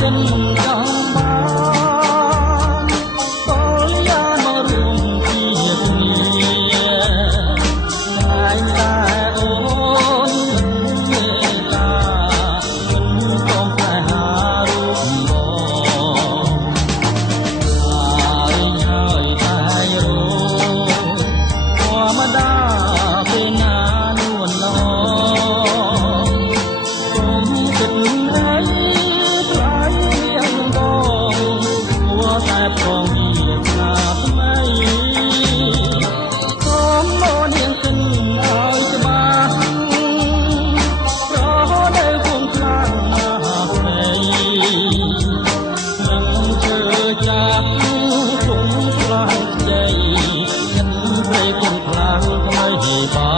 ចិនកំបានអូយ៉ាមករួមជាគ្នាថ្ងៃតែអូនមេតាមិនក៏ប្រហារូបមកហើយតែរោធម្មតាពេលណានួនឡគុំគិតហើយថ្លៃរៀងដងគួរតែផងវាស្នាថ្មីសូមមកនាងសិនឲ្យច្បាស់ប្រហោដែលគង់ខ្លាំងណាស់ស្រីនឹងជឿចាស់គង់ខ្លាំងស្ដីចិត្តពេលគង់ខ្លាំងថ្មីបា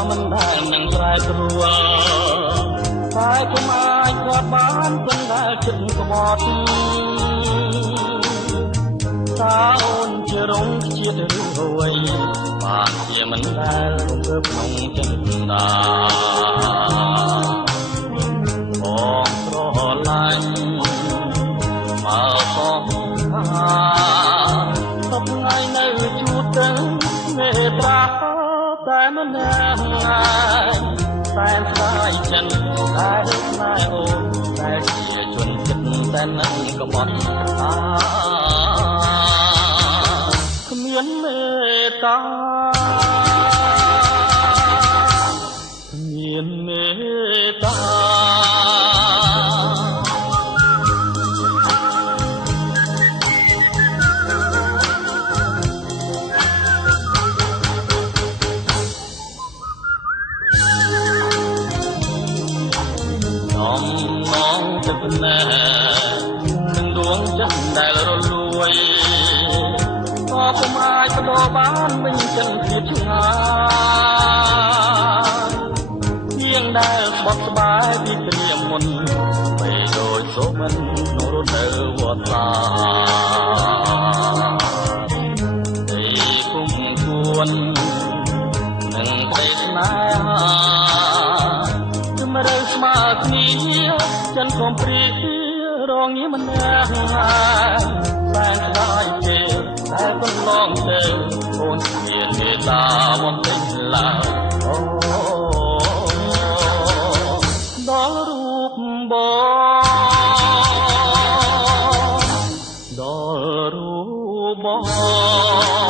រមិនដែលនឹងប្រែប្រួលតែកុំអាចគាត់បានប៉ុន្តែចិត្តក្បត់តើអូនជារងជាតិឬអ្វីបានជាមិនដែលរំភើបក្នុងចិត្តតាបងស្រឡាញ់មកផងថាសពថ្ងៃនៅជួបទាំងមេត្រាតែមិនដឹងតែស្ដាយចិនតែស្នេហ៍អូនតែជាជនចិត្តតែនឹងក្បត់គ្មានមេត្តាគ្មានមេត្តាមងទឹកណែនឹងដួងចិត្តដែលរលួយក៏ពុំអាចបដូរបានវិញចឹងទៀតឆ្ងាយជាងដែលស្បត់ស្បាយពីព្រាមមុនពេលដូចសូមិនក្នុងរត់ទៅវត្តសាទីគុំគួននឹងទេស្នេហារើស្មើគ្នាចិនកុំព្រារងងារមិនណាតែស្ដាយទេតែកន្លងទៅអូនមានមេត្តាមកពេញឡើយអូដល់រូបបងដល់រូបបង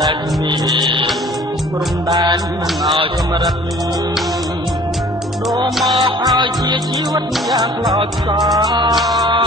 ដែលមានព្រំដែនមិនឲ្យកម្រិតដូរមកឲ្យជាជីវិតយ៉ាងខ្លោចខ្សា